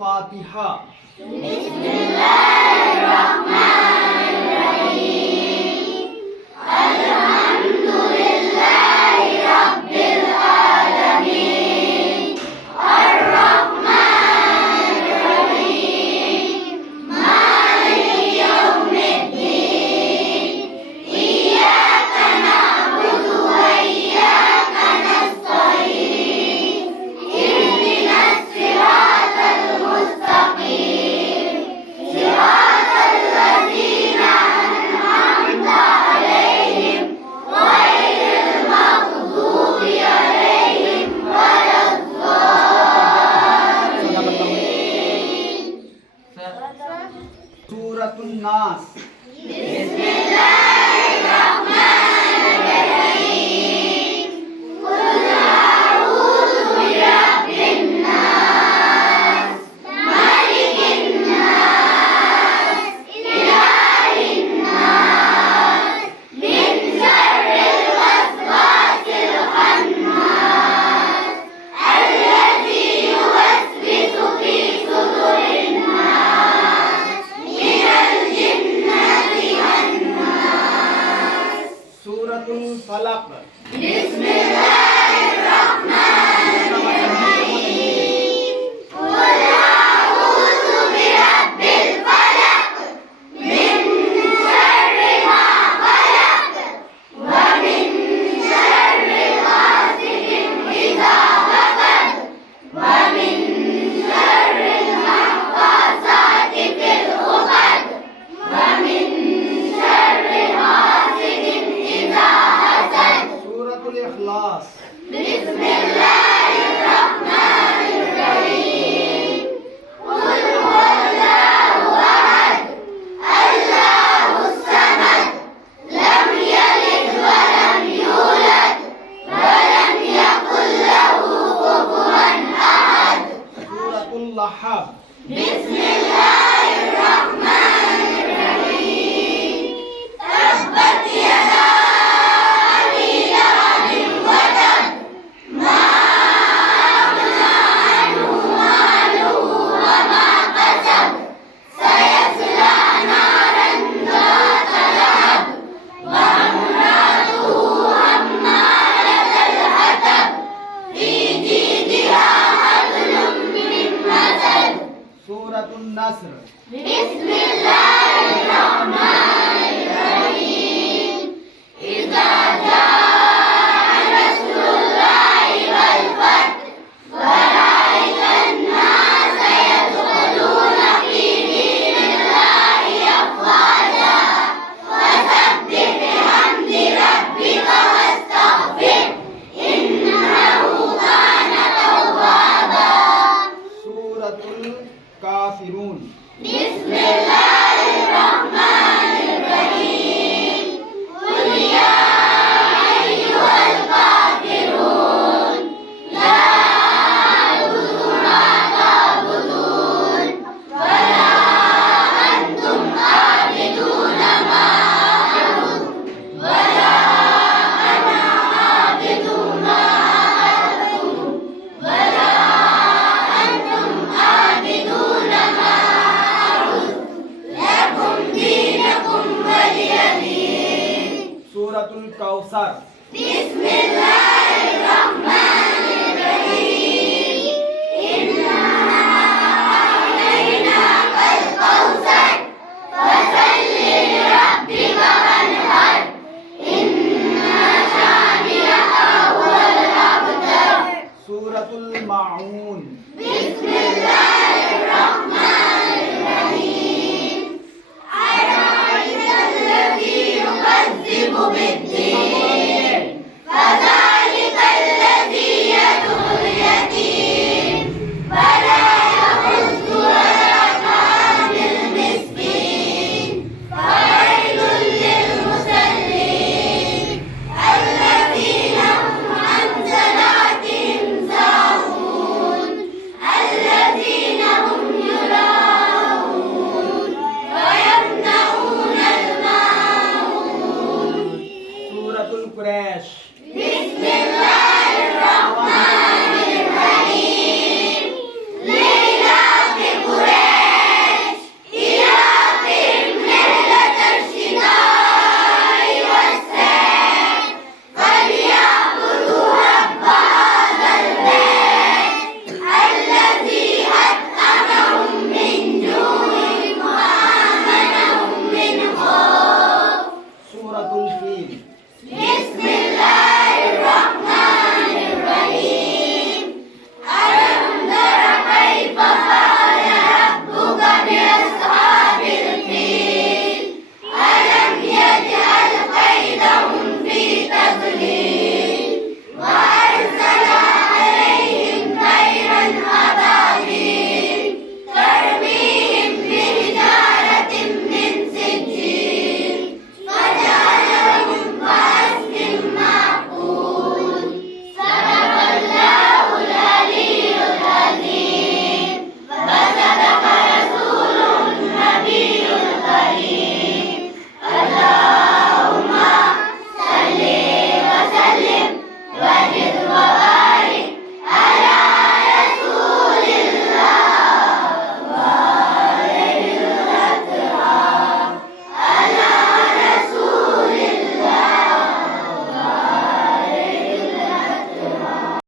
الفاتحہ۔ بسم اللہ الرحمن الرحیم الحمد للہ رب العالمین الرحمن الرحیم مالک یوم الدین ایاک نعبد و ایاک نستعین اهدنا الصراط المستقیم صراط الذین أنعمت عليهم غير المغضوب عليهم ولا الضالين. سورۃ الناس۔ بسم الله الرحمن الرحيم قل أعوذ برب الناس ملك الناس إله الناس من شر الوسواس الخناس الذي يوسوس في صدور الناس من الجنة والناس. سورۃ الفلق۔ بسم الله الرحمن الرحيم قل أعوذ برب الفلق من شر ما خلق ومن شر غاسق إذا وقب ومن شر النفاثات في العقد ومن شر حاسد إذا حسد. سورۃ الاخلاص۔ بسم الله الرحمن الرحيم قل هو الله أحد الله الصمد لم يلد ولم يولد ولم يكن له كفوا أحد. سورۃ اللحب۔ بسم الله الرحمن الرحيم تبت يدا أبي لهب وتب ما أغنى عنه ماله وما كسب سيصلى نارا ذات لهب وامرأته حمالة الحطب في جيدها حبل من مسد. سورۃ النصر۔ بسم الله الرحمن الرحيم إذا جاء نصر الله والفتح ورأيت الناس يدخلون في دين الله أفواجا فسبح بحمد ربك واستغفر إنه كان توابا. سورۃ الکافرون۔ بسم الله الرحمن الرحيم قل يا أيها الكافرون لا أعبد ما تعبدون ولا أنتم عابدون ما أعبد ولا أنا عابد ما عبدتم ولا أنتم عابدون ما أعبد لكم دينكم ولي دين. سورۃ الکوثر۔ بسم الله